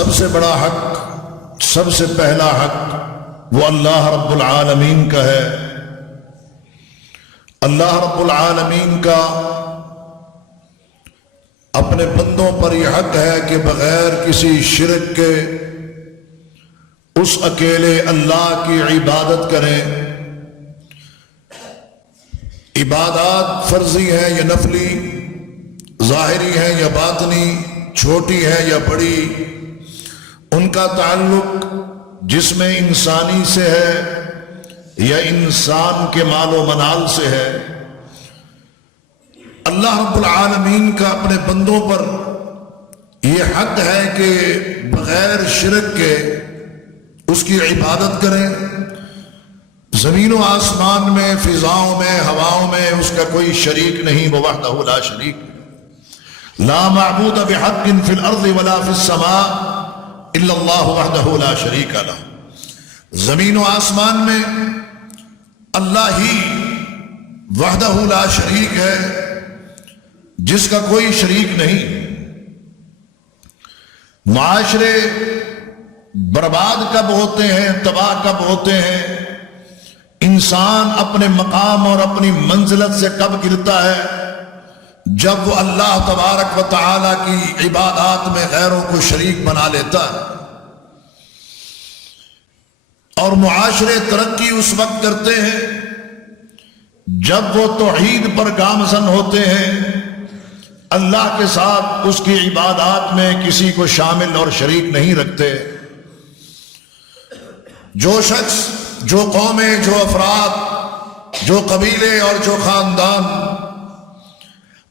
سب سے بڑا حق، سب سے پہلا حق وہ اللہ رب العالمین کا ہے۔ اللہ رب العالمین کا اپنے بندوں پر یہ حق ہے کہ بغیر کسی شرک کے اس اکیلے اللہ کی عبادت کریں۔ عبادات فرضی ہیں یا نفلی، ظاہری ہیں یا باطنی، چھوٹی ہے یا بڑی، ان کا تعلق جسم انسانی سے ہے یا انسان کے مال و منال سے ہے۔ اللہ رب العالمین کا اپنے بندوں پر یہ حق ہے کہ بغیر شرک کے اس کی عبادت کریں۔ زمین و آسمان میں، فضاؤں میں، ہواؤں میں اس کا کوئی شریک نہیں، وہ وحدہ لا شریک، لا معبود بحق فی الارض ولا فی السماء الا اللہ وحدہ لا شریک لہ۔ زمین و آسمان میں اللہ ہی وحدہ لا شریک ہے، جس کا کوئی شریک نہیں۔ معاشرے برباد کب ہوتے ہیں، تباہ کب ہوتے ہیں، انسان اپنے مقام اور اپنی منزلت سے کب گرتا ہے؟ جب وہ اللہ تبارک و تعالی کی عبادات میں غیروں کو شریک بنا لیتا ہے۔ اور معاشرے ترقی اس وقت کرتے ہیں جب وہ توحید پر گامزن ہوتے ہیں، اللہ کے ساتھ اس کی عبادات میں کسی کو شامل اور شریک نہیں رکھتے۔ جو شخص، جو قومیں، جو افراد، جو قبیلے اور جو خاندان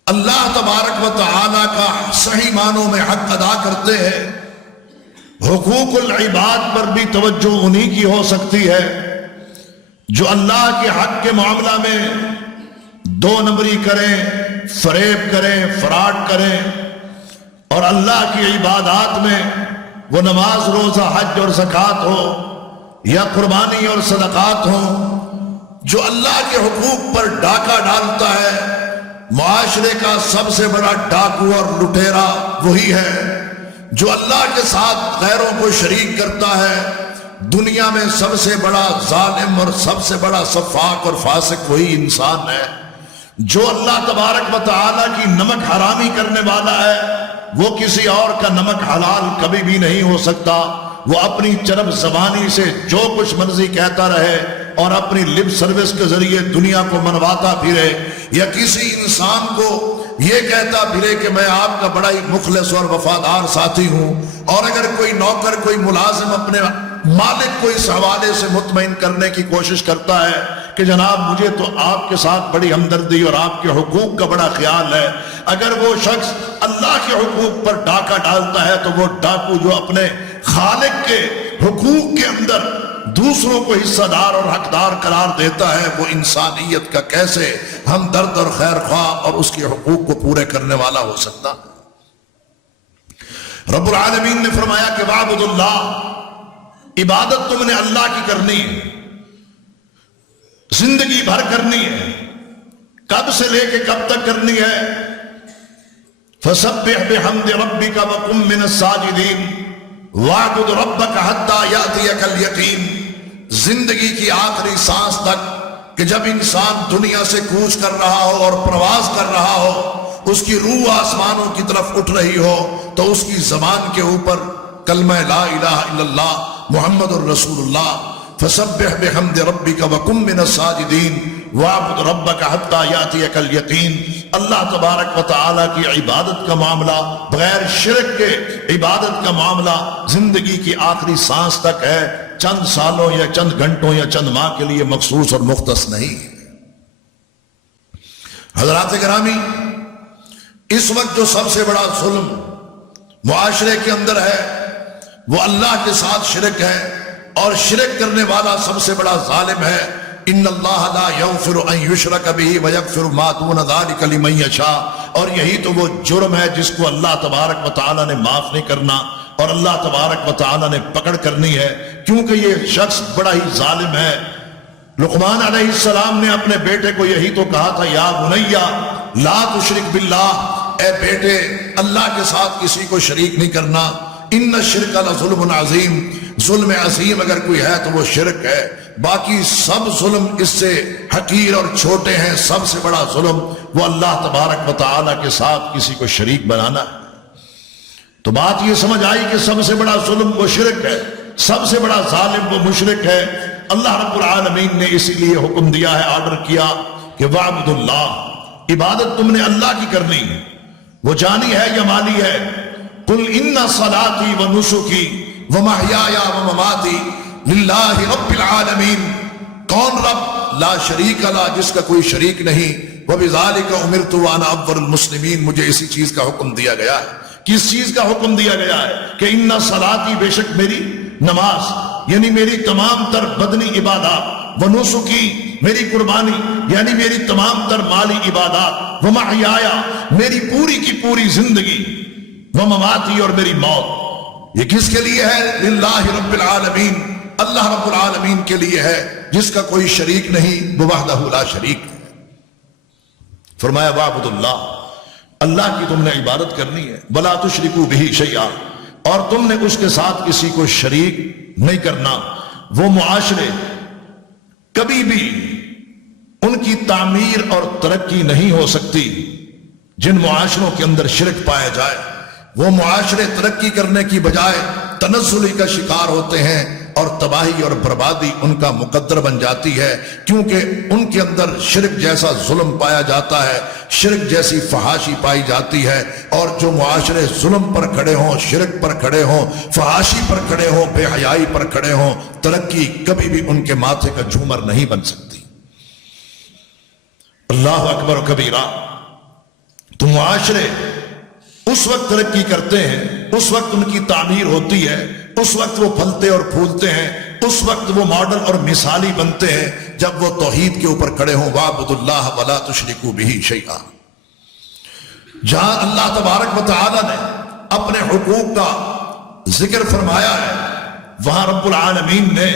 اللہ تبارک و تعالی کا صحیح معنوں میں حق ادا کرتے ہیں، حقوق العباد پر بھی توجہ انہی کی ہو سکتی ہے جو اللہ کے حق کے معاملہ میں دو نمبری کریں، فریب کریں، فراڈ کریں، اور اللہ کی عبادات میں وہ نماز، روزہ، حج اور زکوٰۃ ہو یا قربانی اور صدقات ہوں، جو اللہ کے حقوق پر ڈاکہ ڈالتا ہے۔ معاشرے کا سب سے بڑا ڈاکو اور لٹیرا وہی ہے جو اللہ کے ساتھ غیروں کو شریک کرتا ہے۔ دنیا میں سب سے بڑا ظالم اور سب سے بڑا سفاک اور فاسق وہی انسان ہے۔ جو اللہ تبارک و تعالی کی نمک حرامی کرنے والا ہے، وہ کسی اور کا نمک حلال کبھی بھی نہیں ہو سکتا۔ وہ اپنی چرب زبانی سے جو کچھ مرضی کہتا رہے اور اپنی لپ سروس کے ذریعے دنیا کو منواتا پھرے، یا کسی انسان کو یہ کہتا پھرے کہ میں آپ کا بڑا ہی مخلص اور وفادار ساتھی ہوں، اور اگر کوئی نوکر، کوئی ملازم اپنے مالک کو اس حوالے سے مطمئن کرنے کی کوشش کرتا ہے کہ جناب مجھے تو آپ کے ساتھ بڑی ہمدردی اور آپ کے حقوق کا بڑا خیال ہے، اگر وہ شخص اللہ کے حقوق پر ڈاکہ ڈالتا ہے تو وہ ڈاکو جو اپنے خالق کے حقوق کے اندر دوسروں کو حصہ دار اور حقدار قرار دیتا ہے، وہ انسانیت کا کیسے ہمدرد اور خیر خواہ اور اس کے حقوق کو پورے کرنے والا ہو سکتا؟ رب العالمین نے فرمایا کہ وَاعْبُدُوا اللَّهَ، عبادت تم نے اللہ کی کرنی ہے، زندگی بھر کرنی ہے۔ کب سے لے کے کب تک کرنی ہے؟ فَسَبِّحْ بِحَمْدِ رَبِّكَ وَكُن مِّنَ السَّاجِدِينَ وَاعْبُدْ رَبَّكَ حَتَّى يَأْتِيَكَ الْيَقِينُ۔ زندگی کی آخری سانس تک کہ جب انسان دنیا سے کوچ کر رہا ہو اور پرواز کر رہا ہو، اس کی روح آسمانوں کی طرف اٹھ رہی ہو، تو اس کی زبان کے اوپر کلمہ لا الہ الا اللہ محمد الرسول اللہ، فسبح بحمد ربک وکن من الساجدین واعبد ربک حتی یاتیک الیقین۔ اللہ تبارک و تعالی کی عبادت کا معاملہ بغیر شرک کے عبادت کا معاملہ زندگی کی آخری سانس تک ہے، چند سالوں یا چند گھنٹوں یا چند ماہ کے لیے مخصوص اور مختص نہیں۔ حضرات گرامی، اس وقت جو سب سے بڑا ظلم معاشرے کے اندر ہے وہ اللہ کے ساتھ شرک ہے، اور شرک کرنے والا سب سے بڑا ظالم ہے۔ ان اللہ لا یغفر ان یشرک بہ ویغفر ما دون ذلک لمن یشاء، اور یہی تو وہ جرم ہے جس کو اللہ تبارک و تعالی نے معاف نہیں کرنا اور اللہ تبارک و تعالی نے پکڑ کرنی ہے، کیونکہ یہ شخص بڑا ہی ظالم ہے۔ لقمان علیہ السلام نے اپنے بیٹے کو یہی تو کہا تھا، یا بنیا لا تشرک باللہ، اے بیٹے اللہ کے ساتھ کسی کو شریک نہیں کرنا۔ ان الشرک لظلم عظیم، ظلم عظیم اگر کوئی ہے تو وہ شرک ہے، باقی سب ظلم اس سے حقیر اور چھوٹے ہیں، سب سے بڑا ظلم وہ اللہ تبارک و تعالی کے ساتھ کسی کو شریک بنانا ہے۔ تو بات یہ سمجھ آئی کہ سب سے بڑا ظلم وہ شرک ہے، سب سے بڑا ظالم وہ مشرک ہے۔ اللہ رب العالمین نے اسی لیے حکم دیا ہے، آرڈر کیا کہ وَاعْبُدُوا اللَّهَ، عبادت تم نے اللہ کی کرنی ہے، وہ جانی ہے یا مالی ہے۔ قُلْ إِنَّ صَلَاتِي وَنُسُكِي وَمَحْيَايَ وَمَمَاتِي لِلَّهِ رَبِّ الْعَالَمِينَ، کون رب؟ لا شریک لا، جس کا کوئی شریک نہیں۔ وَبِذَلِكَ أُمِرْتُ وَأَنَا أَوَّلُ الْمُسْلِمِينَ، مجھے اسی چیز کا حکم دیا گیا ہے۔ کس چیز کا حکم دیا گیا ہے؟ کہ اِنَّ صَلَاتِي، بے شک میری نماز، یعنی میری تمام تر بدنی عبادات، وَنُسُكِي، میری قربانی یعنی میری تمام تر مالی عبادات، وَمَحْيَايَ، میری پوری کی پوری زندگی، وَمَمَاتِي، اور میری موت، یہ کس کے لیے ہے؟ للہ رب العالمین، اللہ رب العالمین کے لیے ہے، جس کا کوئی شریک نہیں، وہ وحدہ لا شریک۔ فرمایا وَاعْبُدُوا اللَّهَ، اللہ کی تم نے عبادت کرنی ہے، وَلَا تُشْرِكُوا بِهِ شَيْئًا، اور تم نے اس کے ساتھ کسی کو شریک نہیں کرنا۔ وہ معاشرے کبھی بھی ان کی تعمیر اور ترقی نہیں ہو سکتی جن معاشروں کے اندر شرک پایا جائے۔ وہ معاشرے ترقی کرنے کی بجائے تنزلی کا شکار ہوتے ہیں، اور تباہی اور بربادی ان کا مقدر بن جاتی ہے، کیونکہ ان کے اندر شرک جیسا ظلم پایا جاتا ہے، شرک جیسی فحاشی پائی جاتی ہے۔ اور جو معاشرے ظلم پر کھڑے ہوں، شرک پر کھڑے ہوں، فحاشی پر کھڑے ہوں، بے حیائی پر کھڑے ہوں، ترقی کبھی بھی ان کے ماتھے کا جھومر نہیں بن سکتی۔ اللہ اکبر و کبیرہ۔ تو معاشرے اس وقت ترقی کرتے ہیں، اس وقت ان کی تعمیر ہوتی ہے، اس وقت وہ پھلتے اور پھولتے ہیں، اس وقت وہ ماڈل اور مثالی بنتے ہیں جب وہ توحید کے اوپر کھڑے ہوں، وَاعْبُدُوا اللَّهَ وَلَا تُشْرِكُوا بِهِ شَيْئًا۔ جہاں اللہ تبارک و تعالی نے اپنے حقوق کا ذکر فرمایا ہے، وہاں رب العالمین نے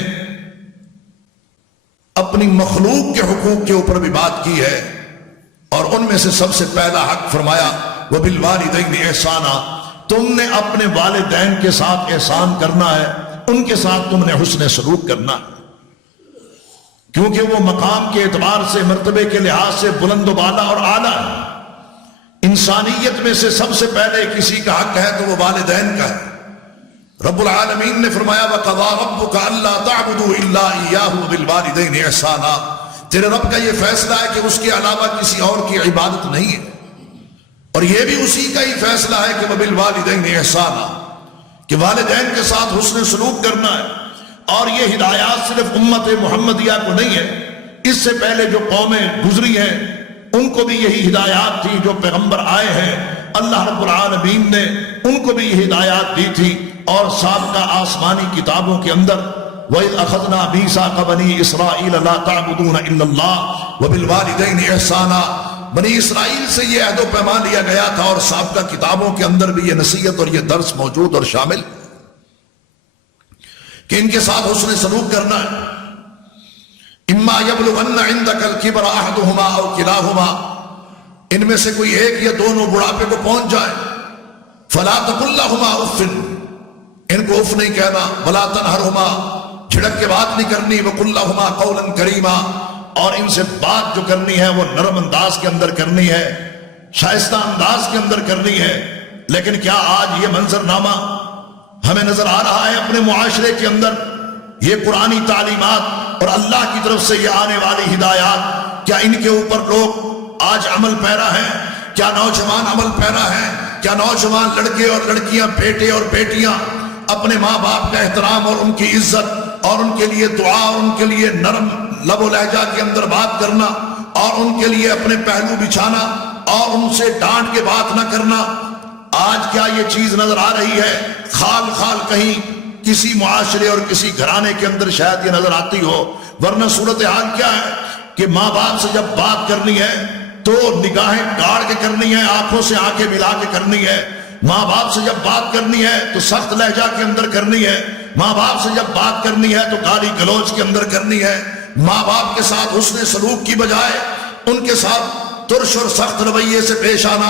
اپنی مخلوق کے حقوق کے اوپر بھی بات کی ہے، اور ان میں سے سب سے پہلا حق فرمایا وَبِالْوَالِدَيْنِ إِحْسَانًا، تم نے اپنے والدین کے ساتھ احسان کرنا ہے، ان کے ساتھ تم نے حسن سلوک کرنا ہے، کیونکہ وہ مقام کے اعتبار سے، مرتبے کے لحاظ سے بلند و بالا اور اعلیٰ ہے۔ انسانیت میں سے سب سے پہلے کسی کا حق ہے تو وہ والدین کا ہے۔ رب العالمین نے فرمایا وَقَضَىٰ رَبُّكَ أَلَّا تَعْبُدُوا إِلَّا إِيَّاهُ وَبِالْوَالِدَيْنِ إِحْسَانًا، تیرے رب کا یہ فیصلہ ہے کہ اس کے علاوہ کسی اور کی عبادت نہیں ہے، اور یہ بھی اسی کا ہی فیصلہ ہے کہ وَبِالْوَالِدَيْنِ إِحْسَانًا، کہ والدین کے ساتھ حسن سلوک کرنا ہے۔ اور یہ ہدایات صرف امت محمدیہ کو نہیں ہے، اس سے پہلے جو قومیں گزری ہیں ان کو بھی یہی ہدایات تھی، جو پیغمبر آئے ہیں اللہ رب العالمین نے ان کو بھی یہ ہدایات دی تھی۔ اور سابقہ آسمانی کتابوں کے اندر وَإِذْ أَخَذْنَا مِيثَاقَ بَنِي إِسْرَائِيلَ لَا تَعْبُدُونَ إِلَّا اللَّهَ وَبِالْوَالِدَيْنِ إِحْسَانًا، بنی اسرائیل سے یہ عہد و پیمان لیا گیا تھا، اور سابقہ کتابوں کے اندر بھی یہ نصیحت اور یہ درس موجود اور شامل کہ ان کے ساتھ حسن سلوک کرنا ہے۔ اما یبلغن عندک الکبر احدہما او کلاہما، ان میں سے کوئی ایک یا دونوں بڑھاپے کو پہنچ جائے، فلا تقل لہما اف، ان کو اف نہیں کہنا، ولا تنہرہما، جھڑک کے بات نہیں کرنی، وقل لہما قولا کریما، اور ان سے بات جو کرنی ہے وہ نرم انداز کے اندر کرنی ہے، شائستہ انداز کے اندر کرنی ہے۔ لیکن کیا آج یہ منظرنامہ ہمیں نظر آ رہا ہے اپنے معاشرے کے اندر؟ یہ قرآنی تعلیمات اور اللہ کی طرف سے یہ آنے والی ہدایات، کیا ان کے اوپر لوگ آج عمل پیرا ہیں؟ کیا نوجوان عمل پیرا ہیں؟ کیا نوجوان لڑکے اور لڑکیاں، بیٹے اور بیٹیاں اپنے ماں باپ کا احترام اور ان کی عزت اور ان کے لیے دعا اور ان کے لیے نرم لب و لہجہ کے اندر بات کرنا اور ان کے لیے اپنے پہلو بچھانا اور ان سے ڈانٹ کے بات نہ کرنا، آج کیا یہ چیز نظر آ رہی ہے؟ خال خال کہیں کسی معاشرے اور کسی گھرانے کے اندر شاید یہ نظر آتی ہو، ورنہ صورتحال کیا ہے کہ ماں باپ سے جب بات کرنی ہے تو نگاہیں گاڑ کے کرنی ہے، آنکھوں سے آنکھیں ملا کے کرنی ہے۔ ماں باپ سے جب بات کرنی ہے تو سخت لہجہ کے اندر کرنی ہے، ماں باپ سے جب بات کرنی ہے تو گالی گلوچ کے اندر کرنی ہے۔ ماں باپ کے ساتھ حسن سلوک کی بجائے ان کے ساتھ ترش اور سخت رویے سے پیش آنا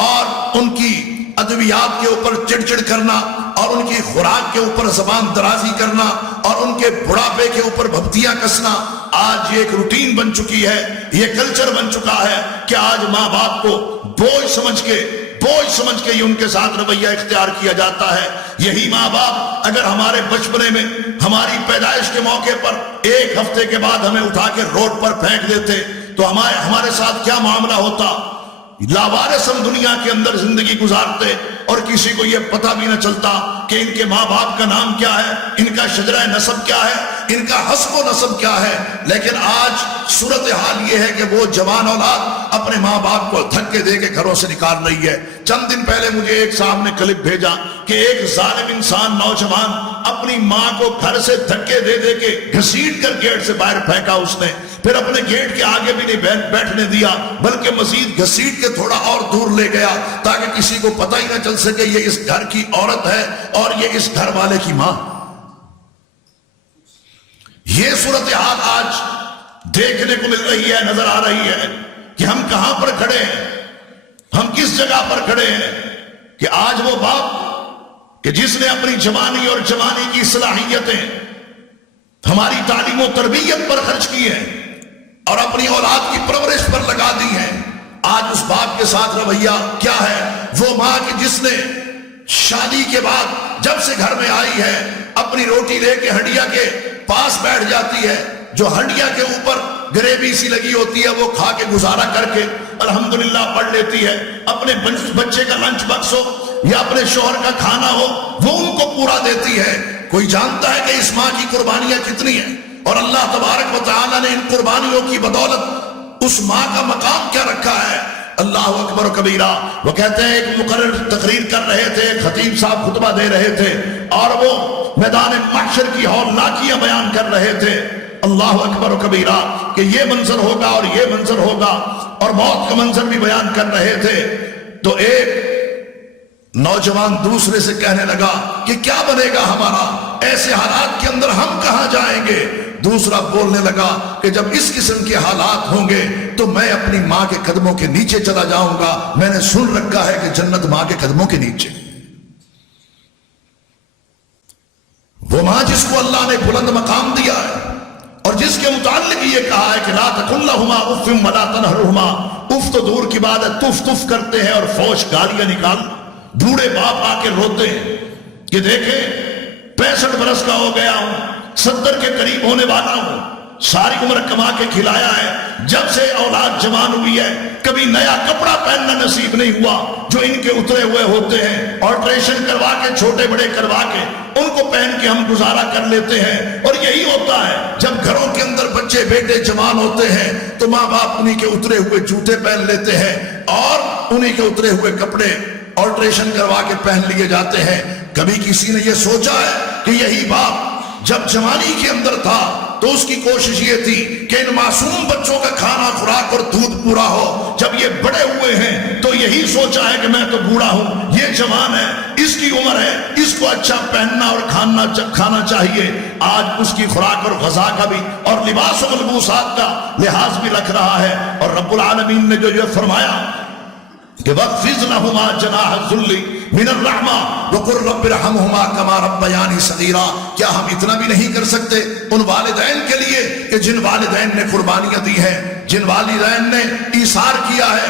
اور ان کی ادویات کے اوپر چڑ چڑ کرنا اور ان کی خوراک کے اوپر زبان درازی کرنا اور ان کے بڑھاپے کے اوپر بھپتیاں کسنا آج یہ ایک روٹین بن چکی ہے، یہ کلچر بن چکا ہے کہ آج ماں باپ کو بوجھ سمجھ کے یہ ان کے ساتھ رویہ اختیار کیا جاتا ہے۔ یہی ماں باپ اگر ہمارے بچپنے میں ہماری پیدائش کے موقع پر ایک ہفتے کے بعد ہمیں اٹھا کے روڈ پر پھینک دیتے تو ہمارے ساتھ کیا معاملہ ہوتا؟ لاوارث ہم دنیا کے اندر زندگی گزارتے اور کسی کو یہ پتہ بھی نہ چلتا کہ ان کے ماں باپ کا نام کیا ہے، ان کا شجرہ نسب کیا ہے، ان کا حسب و نسب کیا ہے۔ لیکن آج صورتحال یہ ہے کہ وہ جوان اولاد اپنے ماں باپ کو دھکے دے کے گھروں سے نکال رہی ہے۔ چند دن پہلے مجھے ایک صاحب نے کلپ بھیجا کہ ایک ظالم انسان نوجوان اپنی ماں کو گھر سے دھکے دے دے کے گھسیٹ کر گیٹ سے باہر پھینکا، اس نے پھر اپنے گیٹ کے آگے بھی نہیں بیٹھنے دیا بلکہ مزید گھسیٹ کے تھوڑا اور دور لے گیا تاکہ کسی کو پتہ ہی نہ چل سکے یہ اس گھر کی عورت ہے اور یہ اس گھر والے کی ماں۔ یہ صورتحال آج دیکھنے کو مل رہی ہے، نظر آ رہی ہے کہ ہم کہاں پر کھڑے ہیں، ہم کس جگہ پر کھڑے ہیں کہ آج وہ باپ کہ جس نے اپنی جوانی اور جوانی کی صلاحیتیں ہماری تعلیم و تربیت پر خرچ کی ہیں اور اپنی اولاد کی پرورش پر لگا دی ہیں، آج اس باپ کے ساتھ رویہ کیا ہے؟ وہ ماں کی جس نے شادی کے بعد جب سے گھر میں آئی ہے اپنی روٹی لے کے ہنڈیا کے پاس بیٹھ جاتی ہے، جو ہنڈیا کے اوپر گریوی سی لگی ہوتی ہے وہ کھا کے گزارا کر کے الحمدللہ پڑھ لیتی ہے، اپنے بچے کا لنچ باکس ہو یا اپنے شوہر کا کھانا ہو وہ ان کو پورا دیتی ہے۔ کوئی جانتا ہے کہ اس ماں کی قربانیاں کتنی ہیں اور اللہ تبارک و تعالیٰ نے ان قربانیوں کی بدولت اس ماں کا مقام کیا رکھا ہے؟ اللہ اکبر و کبیرہ۔ وہ کہتے ہیں ایک مقرر تقریر کر رہے تھے، ایک خطیب صاحب خطبہ دے رہے تھے اور وہ میدان محشر کی ہولناکیاں بیان کر رہے تھے، اللہ اکبر و کبیرہ، کہ یہ منظر ہوگا اور یہ منظر ہوگا اور موت کا منظر بھی بیان کر رہے تھے۔ تو ایک نوجوان دوسرے سے کہنے لگا کہ کیا بنے گا ہمارا، ایسے حالات کے اندر ہم کہاں جائیں گے؟ دوسرا بولنے لگا کہ جب اس قسم کے حالات ہوں گے تو میں اپنی ماں کے قدموں کے نیچے چلا جاؤں گا، میں نے سن رکھا ہے کہ جنت ماں کے قدموں کے نیچے۔ وہ ماں جس کو اللہ نے بلند مقام دیا ہے اور جس کے متعلق یہ کہا ہے کہ لا تقل لہما اف ولا تنہرہما، اف تو دور کی بات ہے، تف تف کرتے ہیں اور فوش گالیاں نکال۔ بوڑھے باپ آ کے روتے ہیں کہ دیکھیں 65 برس کا ہو گیا ہوں، 70 کے قریب ہونے والا ہوں، ساری عمر کما کے کھلایا ہے، جب سے اولاد جوان ہوئی ہے کبھی نیا کپڑا پہننا نصیب نہیں ہوا جو ان کے اترے ہوئے ہوتے ہیں، آلٹریشن کروا کے چھوٹے بڑے کروا کے ان کو پہن کے ہم گزارا کر لیتے ہیں۔ اور یہی ہوتا ہے جب گھروں کے اندر بچے بیٹے جوان ہوتے ہیں تو ماں باپ انہی کے اترے ہوئے جوتے پہن لیتے ہیں اور انہی کے اترے ہوئے کپڑے آلٹریشن کروا کے پہن لیے جاتے ہیں۔ کبھی کسی نے یہ سوچا ہے کہ یہی باپ جب جوانی کے اندر تھا تو اس کی کوشش یہ تھی کہ ان معصوم بچوں کا کھانا خوراک اور دودھ پورا ہو، جب یہ بڑے ہوئے ہیں تو یہی سوچا ہے کہ میں تو بوڑھا ہوں، یہ جوان ہے، اس کی عمر ہے، اس کو اچھا پہننا اور کھانا چاہیے۔ آج اس کی خوراک اور غذا کا بھی اور لباس و ملبوسات کا لحاظ بھی رکھ رہا ہے، اور رب العالمین نے جو یہ فرمایا کہ وَاخْفِضْ لَهُمَا جَنَاحَ الذُّلِّ مِنَ الرَّحْمَةِ وَقُلْ رَبِّ ارْحَمْهُمَا كَمَا رَبَّيَانِي صَغِيرًا۔ کیا ہم اتنا بھی نہیں کر سکتے ان والدین کے لیے کہ جن والدین نے قربانیاں دی ہیں، جن والدین نے ایثار کیا ہے،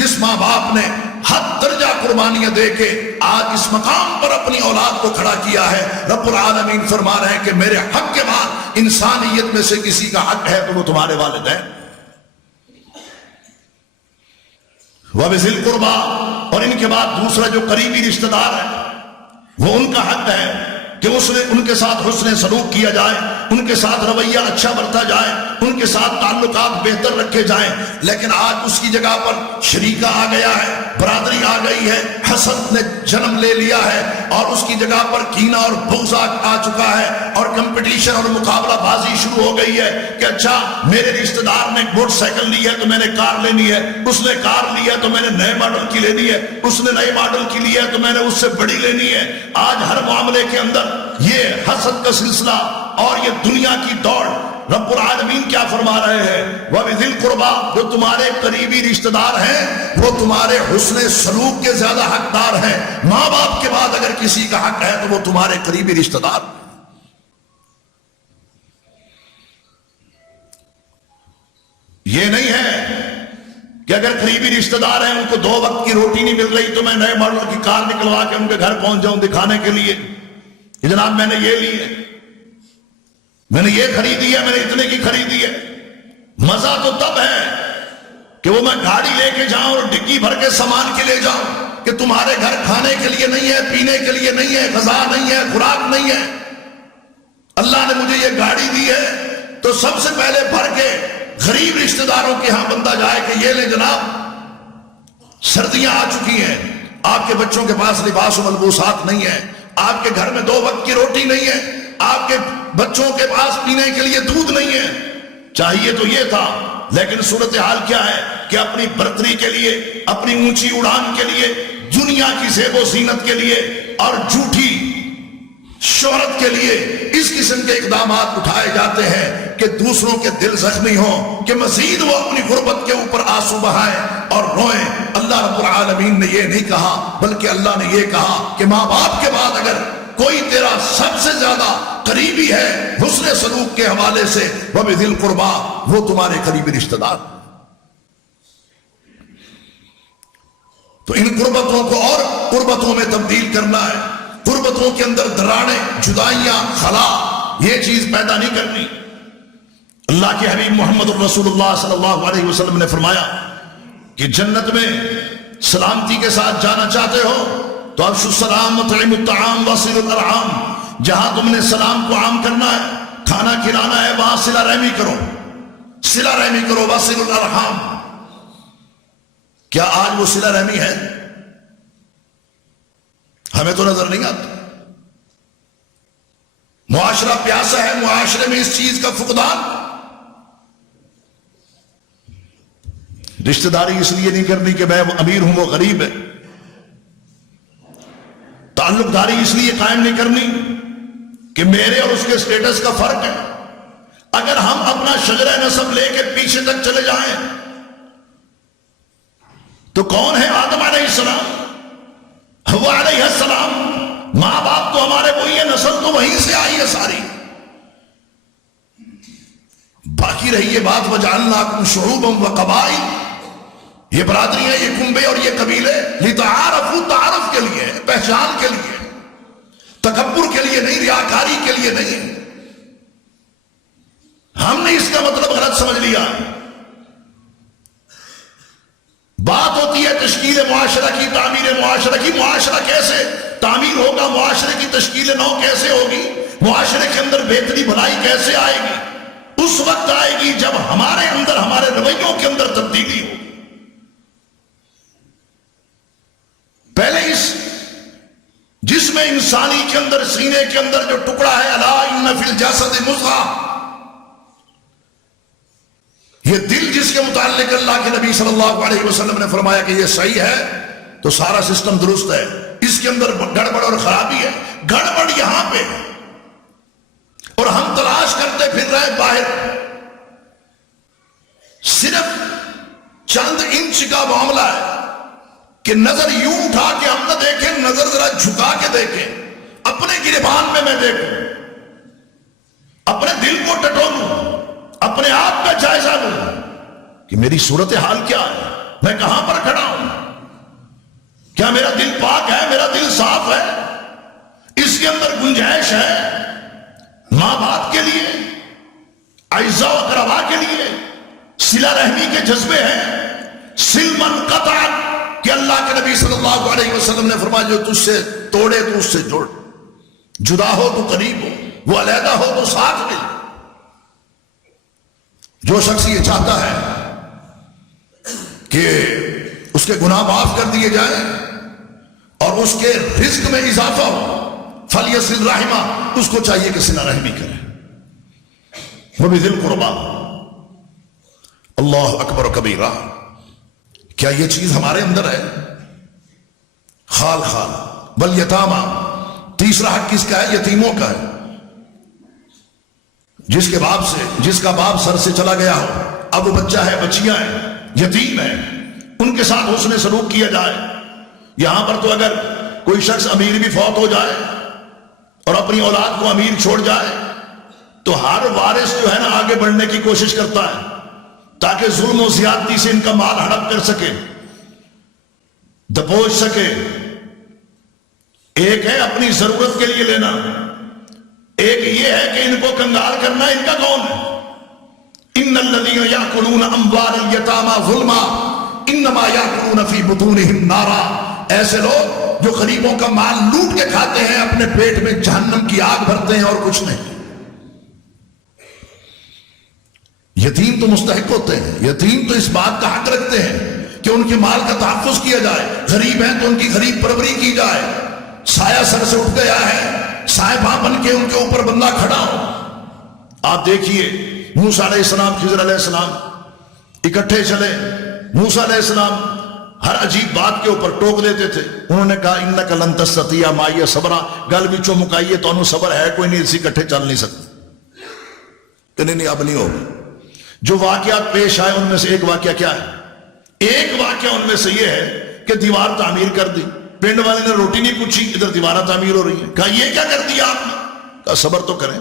جس ماں باپ نے حد درجہ قربانیاں دے کے آج اس مقام پر اپنی اولاد کو کھڑا کیا ہے؟ رب العالمین فرما رہے ہیں کہ میرے حق کے بعد انسانیت میں سے کسی کا حق ہے تو وہ تمہارے والدین۔ وَبِذِي الْقُرْبَىٰ، اور ان کے بعد دوسرا جو قریبی رشتہ دار ہے وہ ان کا حق ہے کہ ان کے ساتھ حسن سلوک کیا جائے، ان کے ساتھ رویہ اچھا برتا جائے، ان کے ساتھ تعلقات بہتر رکھے جائیں۔ لیکن آج اس کی جگہ پر شریکہ آ گیا ہے، برادری آ گئی ہے، حسد نے جنم لے لیا ہے اور اس کی جگہ پر کینہ اور بغض آ چکا ہے اور کمپٹیشن اور مقابلہ بازی شروع ہو گئی ہے کہ اچھا میرے رشتہ دار نے موٹر سائیکل لی ہے تو میں نے کار لینی ہے، اس نے کار لی ہے تو میں نے نئے ماڈل کی لینی ہے، اس نے نئے ماڈل کی لی ہے تو میں نے اس سے بڑی لینی ہے۔ آج ہر معاملے کے اندر یہ حسد کا سلسلہ اور یہ دنیا کی دوڑ رب العالمین کیا فرما رہے ہیں؟ وَبِذِي الْقُرْبَى، جو تمہارے قریبی رشتہ دار ہیں وہ تمہارے حسن سلوک کے زیادہ حقدار ہیں۔ ماں باپ کے بعد اگر کسی کا حق ہے تو وہ تمہارے قریبی رشتہ دار۔ یہ نہیں ہے کہ اگر قریبی رشتہ دار ہیں ان کو 2 وقت کی روٹی نہیں مل رہی تو میں نئے ماڈل کی کار نکلوا کے ان کے گھر پہنچ جاؤں دکھانے کے لیے کہ جناب میں نے یہ لی ہے، میں نے یہ خریدی ہے، میں نے اتنے کی خریدی ہے۔ مزہ تو تب ہے کہ وہ میں گاڑی لے کے جاؤں اور ڈگی بھر کے سامان کے لے جاؤں کہ تمہارے گھر کھانے کے لیے نہیں ہے، پینے کے لیے نہیں ہے، غذا نہیں ہے، خوراک نہیں ہے، اللہ نے مجھے یہ گاڑی دی ہے تو سب سے پہلے بھر کے غریب رشتہ داروں کے ہاں بندہ جائے کہ یہ لے جناب، سردیاں آ چکی ہیں، آپ کے بچوں کے پاس لباس و ملبوسات نہیں ہے، آپ کے گھر میں 2 وقت کی روٹی نہیں ہے، آپ کے بچوں کے پاس پینے کے لیے دودھ نہیں ہے۔ چاہیے تو یہ تھا، لیکن صورتحال کیا ہے کہ اپنی برتری کے لیے، اپنی اونچی اڑان کے لیے، دنیا کی زیب و زینت کے لیے اور جھوٹی شہرت کے لیے اس قسم کے اقدامات اٹھائے جاتے ہیں کہ دوسروں کے دل زخمی ہوں، کہ مزید وہ اپنی غربت کے اوپر آنسو بہائیں اور روئیں۔ اللہ رب العالمین نے یہ نہیں کہا، بلکہ اللہ نے یہ کہا کہ ماں باپ کے بعد اگر کوئی تیرا سب سے زیادہ قریبی ہے حسن سلوک کے حوالے سے وَبِذِي الْقُرْبَى، وہ تمہارے قریبی رشتہ دار۔ تو ان قربتوں کو اور قربتوں میں تبدیل کرنا ہے، قربتوں کے اندر دراڑیں، جدائیاں، خلا، یہ چیز پیدا نہیں کرنی۔ اللہ کے حبیب محمد الرسول اللہ صلی اللہ علیہ وسلم نے فرمایا کہ جنت میں سلامتی کے ساتھ جانا چاہتے ہو تو افشوا السلام وَاطْعِمُوا الطَّعَامَ وَصِلُوا الْأَرْحَامَ، جہاں تم نے سلام کو عام کرنا ہے، کھانا کھلانا ہے، وہاں صلہ رحمی کرو، صلہ رحمی کرو، وَصِلُوا الْأَرْحَامَ۔ کیا آج وہ صلہ رحمی ہے؟ ہمیں تو نظر نہیں آتا۔ معاشرہ پیاسا ہے، معاشرے میں اس چیز کا فقدان۔ رشتہ داری اس لیے نہیں کرنی کہ میں امیر ہوں وہ غریب ہے، تعلق داری اس لیے قائم نہیں کرنی کہ میرے اور اس کے سٹیٹس کا فرق ہے۔ اگر ہم اپنا شجرہ نسب لے کے پیچھے تک چلے جائیں تو کون ہے؟ آدم علیہ السلام، حوا علیہ السلام، ماں باپ تو ہمارے وہی ہے، نسل تو وہیں سے آئی ہے ساری۔ باقی رہی یہ بات وَجَعَلْنَاكُمْ شُعُوبًا وَقَبَائِلَ، یہ برادری ہے، یہ کنبے اور یہ قبیلے، لِتَعَارَفُوا، تعارف کے لیے، پہچان کے لیے، تکبر کے لیے نہیں، ریاکاری کے لیے نہیں۔ ہم نے اس کا مطلب غلط سمجھ لیا۔ بات ہوتی ہے تشکیل معاشرہ کی، تعمیر معاشرہ کی۔ معاشرہ کیسے تعمیر ہوگا؟ معاشرے کی تشکیل نو کیسے ہوگی؟ معاشرے کے اندر بہتری بھلائی کیسے آئے گی؟ اس وقت آئے گی جب ہمارے اندر، ہمارے رویوں کے اندر تبدیلی ہو۔ پہلے اس جسم انسانی کے اندر، سینے کے اندر جو ٹکڑا ہے، الا ان فی الجسد مضغہ، یہ دل جس کے متعلق اللہ کے نبی صلی اللہ علیہ وسلم نے فرمایا کہ یہ صحیح ہے تو سارا سسٹم درست ہے۔ اس کے اندر گڑبڑ اور خرابی ہے، گڑبڑ یہاں پہ ہے اور ہم تلاش کرتے پھر رہے باہر۔ صرف چند انچ کا معاملہ ہے کہ نظر یوں اٹھا کے ہم نہ دیکھیں، نظر ذرا جھکا کے دیکھیں، اپنے گریبان میں دیکھوں، اپنے دل کو ٹٹولوں، اپنے آپ کا جائزہ لوں کہ میری صورتحال کیا ہے، میں کہاں پر کھڑا ہوں، کیا میرا دل پاک ہے، میرا دل صاف ہے، اس کے اندر گنجائش ہے ماں باپ کے لیے، اعزاء و اقربا کے لیے، صلہ رحمی کے جذبے ہیں، سلمن قطع، کہ اللہ کے نبی صلی اللہ علیہ وسلم نے فرمایا جو تجھ سے توڑے تو اس سے جوڑ، جدا ہو تو قریب ہو، وہ علیحدہ ہو تو ساتھ مل۔ جو شخص یہ چاہتا ہے کہ اس کے گناہ معاف کر دیے جائیں اور اس کے رزق میں اضافہ ہو، فلیصل رحمہ، اس کو چاہیے کہ صلہ رحمی کرے۔ وَبِذِي الْقُرْبَى، اللہ اکبر کبیرہ۔ کیا یہ چیز ہمارے اندر ہے؟ خال خال والیتامى، تیسرا حق کس کا ہے؟ یتیموں کا ہے۔ جس کا باپ سر سے چلا گیا ہو، اب وہ بچہ ہے، بچیاں ہیں، یتیم ہے، ان کے ساتھ حسن سلوک کیا جائے۔ یہاں پر تو اگر کوئی شخص امیر بھی فوت ہو جائے اور اپنی اولاد کو امیر چھوڑ جائے تو ہر وارث جو ہے نا آگے بڑھنے کی کوشش کرتا ہے تاکہ ظلم و زیادتی سے ان کا مال ہڑپ کر سکے، دبوچ سکے۔ ایک ہے اپنی ضرورت کے لیے لینا، ایک یہ ہے کہ ان کو کنگال کرنا۔ ان کا کون ہے؟ ان الذین یاکلون اموال الیتامی ظلما انما یاکلون فی بطونہم نارا۔ ایسے لوگ جو غریبوں کا مال لوٹ کے کھاتے ہیں اپنے پیٹ میں جہنم کی آگ بھرتے ہیں اور کچھ نہیں۔ یتیم تو مستحق ہوتے ہیں، یتیم تو اس بات کا حق رکھتے ہیں کہ ان کے مال کا تحفظ کیا جائے۔ غریب ہیں تو ان کی غریب پروری کی جائے۔ سایہ سر سے اٹھ گیا ہے، صاحباں بن کے ان کے اوپر بندہ کھڑا ہو۔ آپ دیکھیے موسیٰ علیہ السلام، خضر علیہ السلام اکٹھے چلے۔ موسیٰ علیہ السلام ہر عجیب بات کے اوپر ٹوک دیتے تھے۔ انہوں نے کہا انک لن تستطیع معی صبرا، گل وچوں مکائیے تو انہوں صبر ہے کوئی نہیں، اسی اکٹھے چل نہیں سکتے کہ نہیں اب نہیں ہوگا۔ جو واقعات پیش آئے ان میں سے ایک واقعہ کیا ہے؟ ایک واقعہ ان میں سے یہ ہے کہ دیوار تعمیر کر دی، پنڈ والے نے روٹی نہیں پوچھی، ادھر دیواریں تعمیر ہو رہی ہیں۔ کہا یہ کیا کر دیا آپ نے؟ کہا صبر تو کریں۔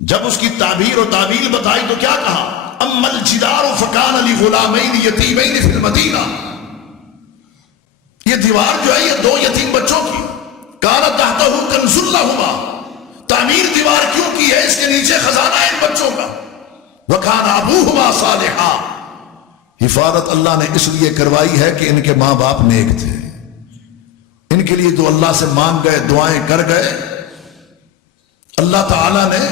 جب اس کی تعبیر و تعبیل بتائی تو کیا کہا؟ اما الجدار فکان لغلامین یتیمین فی المدینہ، یہ دیوار جو ہے یہ دو یتیم بچوں کی، کانت تحتہ کنز لہما، تعمیر دیوار کیوں کی ہے؟ اس کے نیچے خزانہ ہے ان بچوں کا۔ وَكَانَ أَبُوهُمَا صَالِحًا، حفاظت اللہ نے اس لیے کروائی ہے کہ ان کے ماں باپ نیک تھے، ان کے لیے جو اللہ سے مانگ گئے، دعائیں کر گئے، اللہ تعالیٰ نے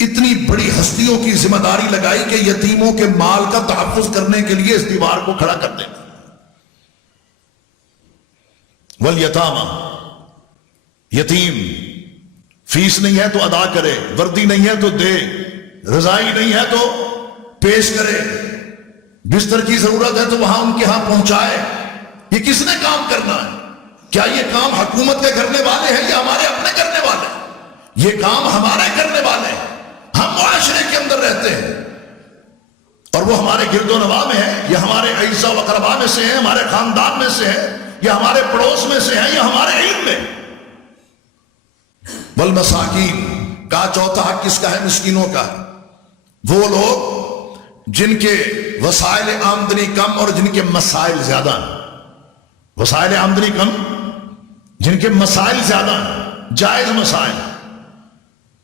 اتنی بڑی ہستیوں کی ذمہ داری لگائی کہ یتیموں کے مال کا تحفظ کرنے کے لیے اس دیوار کو کھڑا کر دیں۔ وَالْيَتَامَى، یتیم فیس نہیں ہے تو ادا کرے، وردی نہیں ہے تو دے، رضائی نہیں ہے تو پیش کرے، بستر کی ضرورت ہے تو وہاں ان کے ہاں پہنچائے۔ یہ کس نے کام کرنا ہے؟ کیا یہ کام حکومت کے کرنے والے ہیں یا ہمارے اپنے کرنے والے ہیں؟ یہ کام ہمارے کرنے والے ہیں۔ ہم معاشرے کے اندر رہتے ہیں اور وہ ہمارے گرد و نواح میں ہیں، یا ہمارے اعزاء و اقرباء میں سے ہیں، ہمارے خاندان میں سے ہیں، یا ہمارے پڑوس میں سے ہیں، یا ہمارے علم میں۔ والمساکین کا چوتھا حق کس کا ہے؟ مسکینوں کا ہے۔ وہ لوگ جن کے وسائل آمدنی کم اور جن کے مسائل زیادہ ہیں، وسائل آمدنی کم، جن کے مسائل زیادہ ہیں، جائز مسائل۔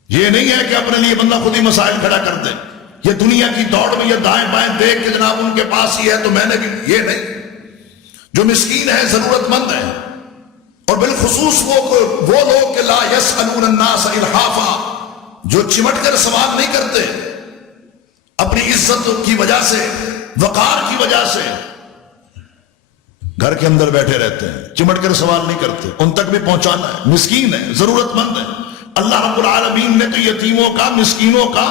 یہ نہیں ہے کہ اپنے لیے بندہ خود ہی مسائل کھڑا کر دے، یہ دنیا کی دوڑ میں یہ دائیں بائیں دیکھ کے جناب ان کے پاس ہی ہے تو میں نے بھی، یہ نہیں۔ جو مسکین ہے، ضرورت مند ہے، اور بالخصوص وہ لوگ کہ لا یسألون الناس الحافا، جو چمٹ کر سوال نہیں کرتے، اپنی عزت کی وجہ سے، وقار کی وجہ سے گھر کے اندر بیٹھے رہتے ہیں، چمٹ کر سوال نہیں کرتے، ان تک بھی پہنچانا ہے۔ مسکین ہے، ضرورت مند ہے۔ اللہ رب العالمین نے تو یتیموں کا، مسکینوں کا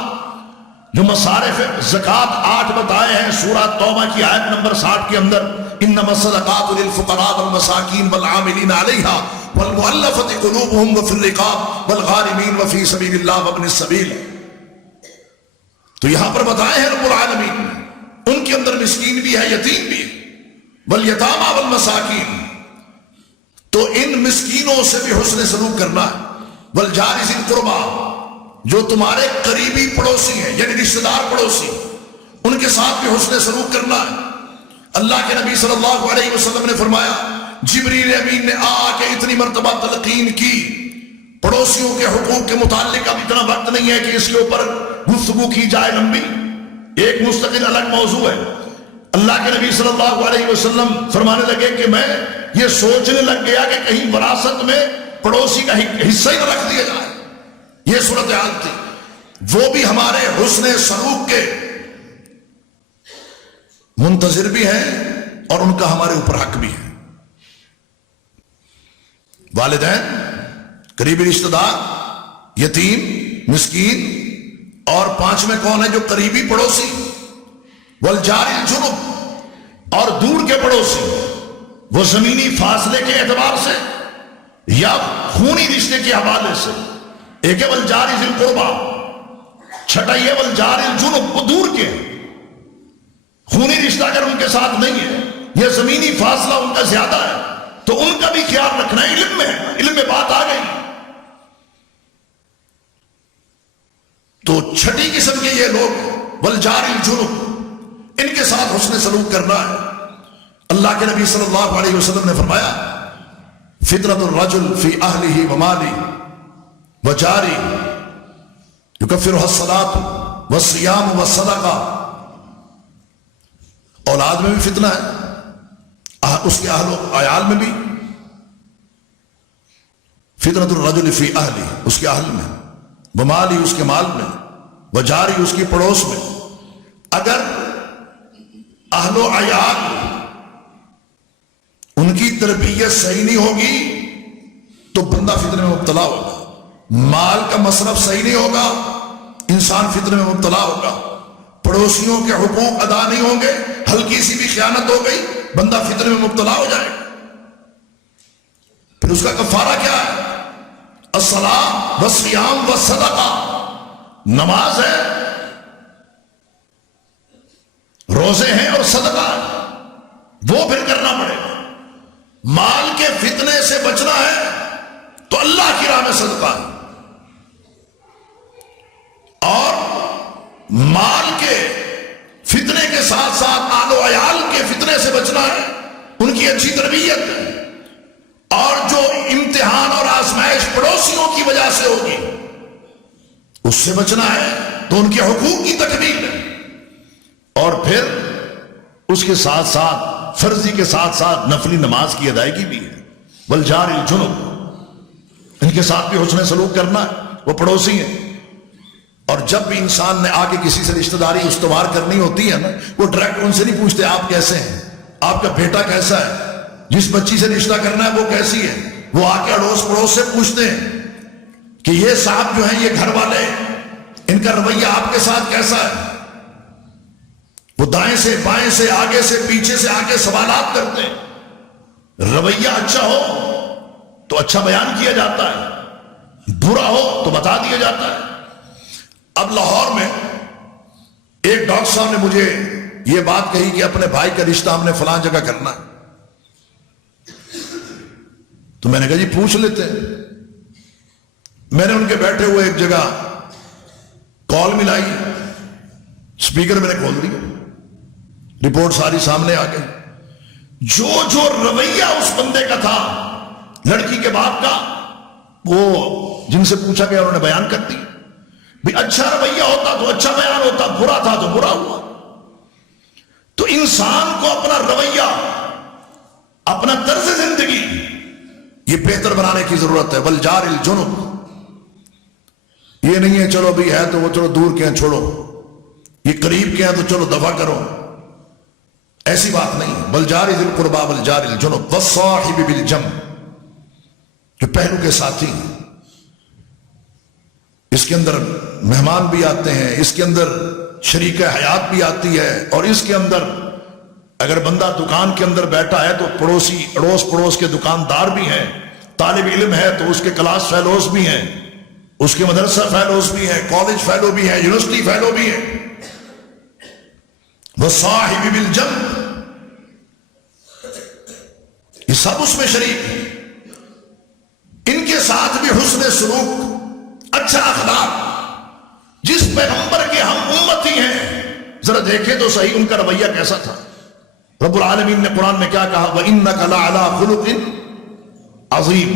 جو مصارف زکوٰۃ 8 بتائے ہیں سورہ توبہ کی آیت نمبر 60 کے اندر، انما الصدقات للفقراء والمساکین والعاملین علیہا والمؤلفۃ قلوبہم وفی الرقاب والغارمین وفی سبیل اللہ وابن السبیل۔ تو یہاں پر بتائے ہیں رب العالمین، ان کے اندر مسکین بھی ہے، یتیم بھی ہے۔ والیتامی والمساکین، تو ان مسکینوں سے بھی حسن سلوک کرنا ہے۔ والجار ذی القربی، جو تمہارے قریبی پڑوسی ہیں یعنی رشتہ دار پڑوسی، ان کے ساتھ بھی حسن سلوک کرنا ہے۔ اللہ کے نبی صلی اللہ علیہ وسلم نے فرمایا، جبریل امین نے آ کے اتنی مرتبہ تلقین کی، پڑوسیوں کے حقوق کے متعلق اب اتنا وقت نہیں ہے کہ اس کے اوپر گفتگو کی جائے لمبی، ایک مستقل الگ موضوع ہے۔ اللہ کے نبی صلی اللہ علیہ وسلم فرمانے لگے کہ میں یہ سوچنے لگ گیا کہ کہیں وراثت میں پڑوسی کا حصہ ہی نہ رکھ دیا جائے۔ یہ صورتحال تھی۔ وہ بھی ہمارے حسن سلوک کے منتظر بھی ہیں اور ان کا ہمارے اوپر حق بھی ہے۔ والدین، قریبی رشتہ دار، یتیم، مسکین، اور 5 میں کون ہے؟ جو قریبی پڑوسی۔ والجار الجنب، اور دور کے پڑوسی، وہ زمینی فاصلے کے اعتبار سے یا خونی رشتے کے حوالے سے۔ ایک ہے والجار ذی القربی، چھٹا یہ والجار الجنب، وہ دور کے خونی رشتہ اگر ان کے ساتھ نہیں ہے یا زمینی فاصلہ ان کا زیادہ ہے تو ان کا بھی خیال رکھنا ہے، علم میں ہے، علم میں بات آ گئی۔ تو چھٹی قسم کے یہ لوگ والجار الجنب، ان کے ساتھ حسن سلوک کرنا ہے۔ اللہ کے نبی صلی اللہ علیہ وسلم نے فرمایا فطرت الرجل فی اہلہ ومالہ وجارہ یکفرها الصلاۃ والصیام والصدقہ، اولاد میں بھی فتنہ ہے، اس کے اہل و عیال میں بھی۔ فطرت الرجل فی اہلہ، اس کے اہل میں، ومالہ، اس کے مال میں، وجارہ، اس کی پڑوس میں۔ اگر اہل و عیال ان کی تربیت صحیح نہیں ہوگی تو بندہ فتنے میں مبتلا ہوگا، مال کا مصرف صحیح نہیں ہوگا انسان فتنے میں مبتلا ہوگا، پڑوسیوں کے حقوق ادا نہیں ہوں گے، ہلکی سی بھی خیانت ہو گئی بندہ فتنے میں مبتلا ہو جائے گا۔ پھر اس کا کفارہ کیا ہے؟ الصلاۃ والصیام والصدقہ، نماز ہے، روزے ہیں اور صدقہ ہے، وہ پھر کرنا پڑے گا۔ مال کے فتنے سے بچنا ہے تو اللہ کی راہ میں صدقہ ہے، اور مال کے فتنے کے ساتھ ساتھ آل و عیال کے فتنے سے بچنا ہے، ان کی اچھی تربیت ہے، اور جو امتحان اور آزمائش پڑوسیوں کی وجہ سے ہوگی اس سے بچنا ہے، تو ان کے حقوق کی تکمیل ہے۔ اور پھر اس کے ساتھ ساتھ فرضی کے ساتھ ساتھ نفلی نماز کی ادائیگی بھی ہے۔ والجار الجنب، ان کے ساتھ بھی حسن سلوک کرنا ہے، وہ پڑوسی ہیں۔ اور جب بھی انسان نے آگے کسی سے رشتہ داری استوار کرنی ہوتی ہے نا، وہ ڈائریکٹ ان سے نہیں پوچھتے آپ کیسے ہیں، آپ کا بیٹا کیسا ہے، جس بچی سے رشتہ کرنا ہے وہ کیسی ہے، وہ آ کے اڑوس پڑوس سے پوچھتے ہیں کہ یہ صاحب جو ہیں، یہ گھر والے، ان کا رویہ آپ کے ساتھ کیسا ہے۔ وہ دائیں سے بائیں سے آگے سے پیچھے سے آگے سوالات کرتے ہیں۔ رویہ اچھا ہو تو اچھا بیان کیا جاتا ہے، برا ہو تو بتا دیا جاتا ہے۔ اب لاہور میں ایک ڈاکٹر صاحب نے مجھے یہ بات کہی کہ اپنے بھائی کا رشتہ ہم نے فلاں جگہ کرنا ہے، تو میں نے کہا جی پوچھ لیتے ہیں۔ میں نے ان کے بیٹھے ہوئے ایک جگہ کال ملائی، سپیکر میں نے کھول دیا، رپورٹ ساری سامنے آ گئی۔ جو رویہ اس بندے کا تھا لڑکی کے باپ کا، وہ جن سے پوچھا گیا انہوں نے بیان کر دی۔ بھی اچھا رویہ ہوتا تو اچھا بیان ہوتا، برا تھا تو برا ہوا۔ تو انسان کو اپنا رویہ، اپنا طرز زندگی یہ بہتر بنانے کی ضرورت ہے۔ والجار الجنب، یہ نہیں ہے چلو بھی ہے تو وہ چلو دور کے ہیں چھوڑو، یہ قریب کے ہیں تو چلو دفع کرو، ایسی بات نہیں۔ والجار ذی القربى والجار الجنب والصاحب بالجنب، جو پہلو کے ساتھی ہیں، اس کے اندر مہمان بھی آتے ہیں، اس کے اندر شریک حیات بھی آتی ہے، اور اس کے اندر اگر بندہ دکان کے اندر بیٹھا ہے تو پڑوسی اڑوس پڑوس کے دکاندار بھی ہیں، طالب علم ہے تو اس کے کلاس فیلوز بھی ہیں، اس کے مدرسہ فیلوز بھی ہیں، کالج فیلو بھی ہیں، یونیورسٹی فیلو بھی ہیں۔ وصاحب بالجنب، یہ سب اس میں شریک ہیں۔ ان کے ساتھ بھی حسن سلوک، اچھا اخلاق، جس پیغمبر کے ہم امتی ہیں ذرا دیکھیں تو صحیح ان کا رویہ کیسا تھا۔ رب العالمین نے قرآن میں کیا کہا؟ وَإِنَّكَ لَعَلَىٰ خُلُقٍ عَظِيمٍ،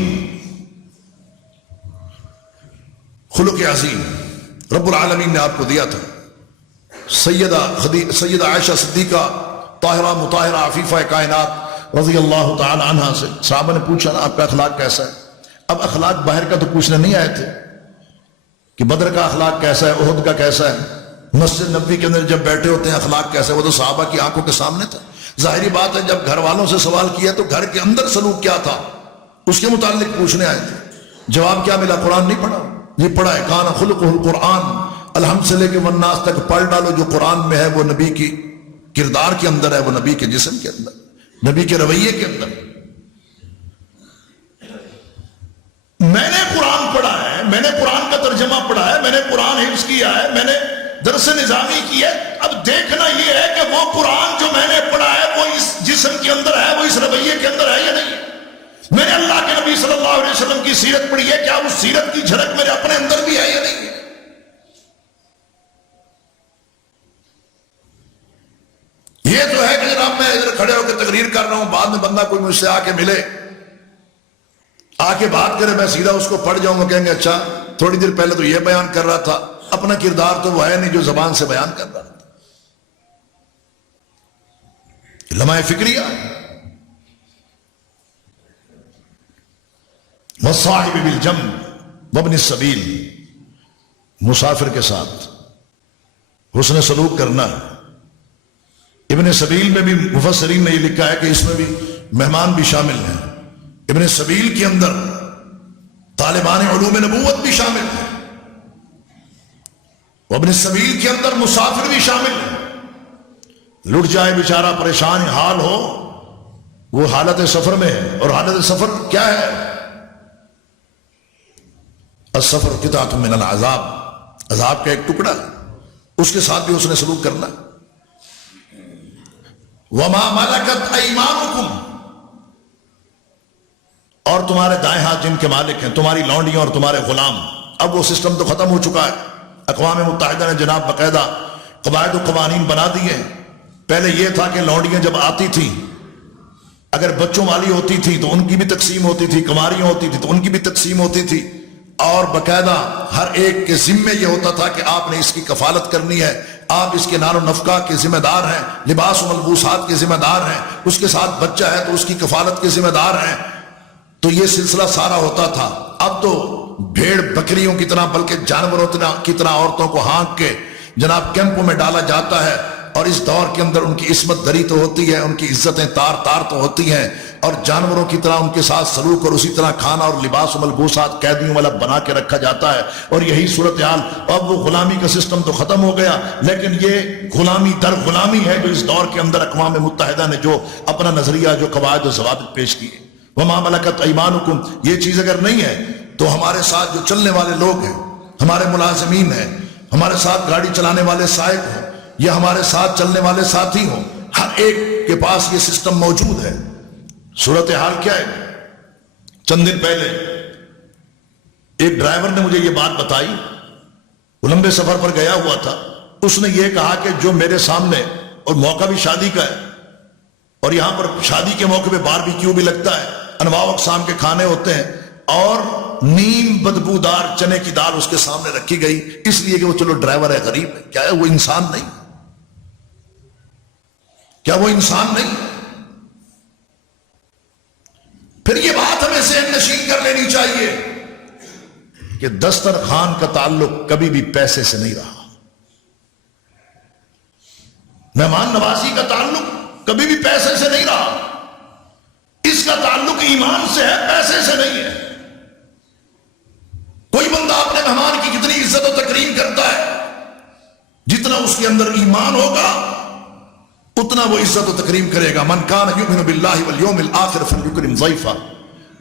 خلق عظیم رب العالمین نے آپ کو دیا تھا۔ سیدہ عائشہ صدیقہ طاہرہ مطہرہ عفیفہ کائنات رضی اللہ تعالی عنہ سے صحابہ نے پوچھا نا آپ کا اخلاق کیسا ہے؟ اب اخلاق باہر کا تو پوچھنے نہیں آئے تھے کہ بدر کا اخلاق کیسا ہے، احد کا کیسا ہے، مسجد نبوی کے اندر جب بیٹھے ہوتے ہیں اخلاق کیسا ہے، وہ تو صحابہ کی آنکھوں کے سامنے تھا۔ ظاہری بات ہے جب گھر والوں سے سوال کیا تو گھر کے اندر سلوک کیا تھا اس کے متعلق پوچھنے آئے تھے۔ جواب کیا ملا؟ قرآن نہیں پڑھا؟ یہ پڑھا ہے، کان خلقہ القرآن، الحمد سے لے کے والناس تک پڑھ ڈالو۔ جو قرآن میں ہے وہ نبی کی کردار کے اندر ہے، وہ نبی کے جسم کے اندر، نبی کے رویے کے اندر۔ میں نے قرآن پڑھا ہے، میں نے قرآن کا ترجمہ پڑھا ہے، میں نے قرآن حفظ کیا ہے، میں نے درس نظامی کی ہے، اب دیکھنا یہ ہے کہ وہ قرآن جو میں نے پڑھا ہے وہ اس جسم کے اندر ہے، وہ اس رویے کے اندر ہے یا نہیں. میں نے اللہ کے نبی صلی اللہ علیہ وسلم کی سیرت پڑھی ہے، کیا اس سیرت کی جھلک میرے اپنے اندر بھی ہے یا نہیں ہے. یہ تو ہے کہ جناب میں ادھر کھڑے ہو کے تقریر کر رہا ہوں، بعد میں بندہ کوئی مجھ سے آ کے ملے، آ کے بات کرے، میں سیدھا اس کو پڑھ جاؤں گا، کہیں گے اچھا تھوڑی دیر پہلے تو یہ بیان کر رہا تھا. اپنا کردار تو وہ ہے نہیں جو زبان سے بیان کر رہا تھا. لمحہ فکریہ. والصاحب بالجنب وابن السبیل، مسافر کے ساتھ حسن سلوک کرنا. ابن سبیل میں بھی مفسرین نے یہ لکھا ہے کہ اس میں بھی مہمان بھی شامل ہیں. ابن سبیل کے اندر طالبان علوم نبوت بھی شامل ہیں، ابن سبیل کے اندر مسافر بھی شامل ہیں. لٹ جائے بیچارہ، پریشان حال ہو، وہ حالت سفر میں ہے. اور حالت سفر کیا ہے؟ السفر قطعۃ من العذاب، عذاب کا ایک ٹکڑا، اس کے ساتھ بھی اس نے سلوک کرنا. وما ملکت ایمانکم، اور تمہارے دائیں ہاتھ جن کے مالک ہیں، تمہاری لونڈیاں اور تمہارے غلام. اب وہ سسٹم تو ختم ہو چکا ہے. اقوام متحدہ نے جناب باقاعدہ قواعد و قوانین بنا دیے. پہلے یہ تھا کہ لونڈیاں جب آتی تھیں اگر بچوں والی ہوتی تھی تو ان کی بھی تقسیم ہوتی تھی، کماریاں ہوتی تھی تو ان کی بھی تقسیم ہوتی تھی، اور باقاعدہ ہر ایک کے ذمے یہ ہوتا تھا کہ آپ نے اس کی کفالت کرنی ہے، آپ اس کے نان و نفقہ کے ذمہ دار ہیں، لباس و ملبوسات کے ذمہ دار ہیں، اس کے ساتھ بچہ ہے تو اس کی کفالت کے ذمہ دار ہیں. تو یہ سلسلہ سارا ہوتا تھا. اب تو بھیڑ بکریوں کی طرح بلکہ جانوروں کی طرح عورتوں کو ہانک کے جناب کیمپوں میں ڈالا جاتا ہے. اور اس دور کے اندر ان کی عصمت دری تو ہوتی ہے، ان کی عزتیں تار تار تو ہوتی ہیں، اور جانوروں کی طرح ان کے ساتھ سلوک اور اسی طرح کھانا اور لباس و ملبوسات قیدیوں والا بنا کے رکھا جاتا ہے. اور یہی صورتحال. اب وہ غلامی کا سسٹم تو ختم ہو گیا، لیکن یہ غلامی در غلامی ہے جو اس دور کے اندر اقوام متحدہ نے جو اپنا نظریہ، جو قواعد و ضوابط پیش کیے. وما ملکت ایمانکم، یہ چیز اگر نہیں ہے تو ہمارے ساتھ جو چلنے والے لوگ ہیں، ہمارے ملازمین ہیں، ہمارے ساتھ گاڑی چلانے والے سائق ہوں یا ہمارے ساتھ چلنے والے ساتھی ہوں، ہر ایک کے پاس یہ سسٹم موجود ہے. صورتحال کیا ہے؟ چند دن پہلے ایک ڈرائیور نے مجھے یہ بات بتائی، وہ لمبے سفر پر گیا ہوا تھا. اس نے یہ کہا کہ جو میرے سامنے، اور موقع بھی شادی کا ہے، اور یہاں پر شادی کے موقع پہ باربیکیو بھی لگتا ہے، انواع و اقسام کے کھانے ہوتے ہیں، اور نیم بدبودار چنے کی دال اس کے سامنے رکھی گئی، اس لیے کہ وہ چلو ڈرائیور ہے، غریب ہے. کیا ہے وہ انسان نہیں؟ کیا وہ انسان نہیں؟ پھر یہ بات ہمیں ذہن نشین کر لینی چاہیے کہ دسترخوان کا تعلق کبھی بھی پیسے سے نہیں رہا، مہمان نوازی کا تعلق کبھی بھی پیسے سے نہیں رہا. اس کا تعلق ایمان سے ہے، پیسے سے نہیں ہے. کوئی بندہ اپنے مہمان کی کتنی عزت و تکریم کرتا ہے، جتنا اس کے اندر ایمان ہوگا اتنا وہ عزت و تکریم کرے گا. من کان یؤمن باللہ والیوم الآخر فلیکرم ضیفہ،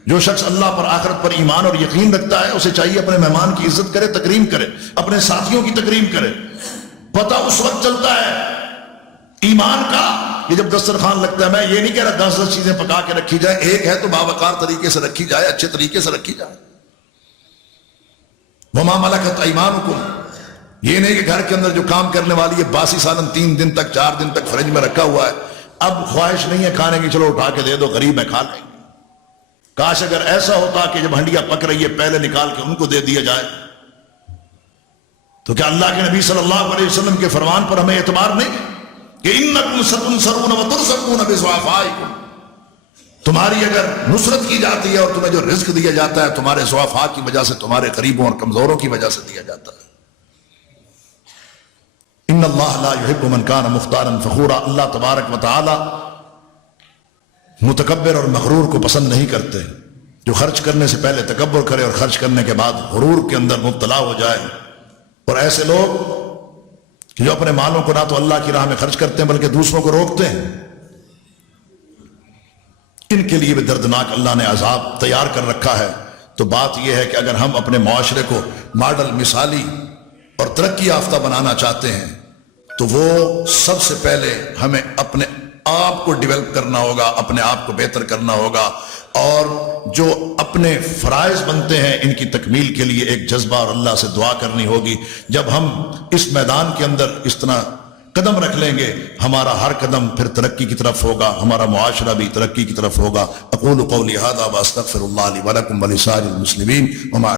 جو شخص اللہ پر آخرت پر ایمان اور یقین رکھتا ہے اسے چاہیے اپنے مہمان کی عزت کرے، تکریم کرے، اپنے ساتھیوں کی تکریم کرے. پتہ اس وقت چلتا ہے ایمان کا کہ جب دسترخوان لگتا ہے. میں یہ نہیں کہہ رہا 10 چیزیں پکا کے رکھی جائے، ایک ہے تو باوقار طریقے سے رکھی جائے، اچھے طریقے سے رکھی جائے. وما ملکت ایمانکم، یہ نہیں کہ گھر کے اندر جو کام کرنے والی ہے باسی سالن 3 دن تک 4 دن تک فریج میں رکھا ہوا ہے، اب خواہش نہیں ہے کھانے کی، چلو اٹھا کے دے دو، غریب ہے کھا لیں. کاش اگر ایسا ہوتا کہ جب ہنڈیا پک رہی ہے پہلے نکال کے ان کو دے دیا جائے. تو کیا اللہ کے نبی صلی اللہ علیہ وسلم کے فرمان پر ہمیں اعتبار نہیں کہ انکم ستنصرون وترزقون بضعفائکم، تمہاری اگر نصرت کی جاتی ہے اور تمہیں جو رزق دیا جاتا ہے تمہارے ضعفاء کی وجہ سے، تمہارے غریبوں اور کمزوروں کی وجہ سے دیا جاتا ہے. ان اللہ لا يحب من كان مختالا فخورا، اللہ تبارک و تعالی متکبر اور مغرور کو پسند نہیں کرتے، جو خرچ کرنے سے پہلے تکبر کرے اور خرچ کرنے کے بعد غرور کے اندر مبتلا ہو جائے. اور ایسے لوگ کہ جو اپنے مالوں کو نہ تو اللہ کی راہ میں خرچ کرتے ہیں بلکہ دوسروں کو روکتے ہیں، ان کے لیے بھی دردناک اللہ نے عذاب تیار کر رکھا ہے. تو بات یہ ہے کہ اگر ہم اپنے معاشرے کو ماڈل، مثالی اور ترقی یافتہ بنانا چاہتے ہیں تو وہ سب سے پہلے ہمیں اپنے آپ کو ڈیولپ کرنا ہوگا، اپنے آپ کو بہتر کرنا ہوگا، اور جو اپنے فرائض بنتے ہیں ان کی تکمیل کے لیے ایک جذبہ اور اللہ سے دعا کرنی ہوگی۔ جب ہم اس میدان کے اندر اس طرح قدم رکھ لیں گے، ہمارا ہر قدم پھر ترقی کی طرف ہوگا، ہمارا معاشرہ بھی ترقی کی طرف ہوگا۔ اقول قولی ھذا واستغفر اللہ لی ولکم ولسائر المسلمین وما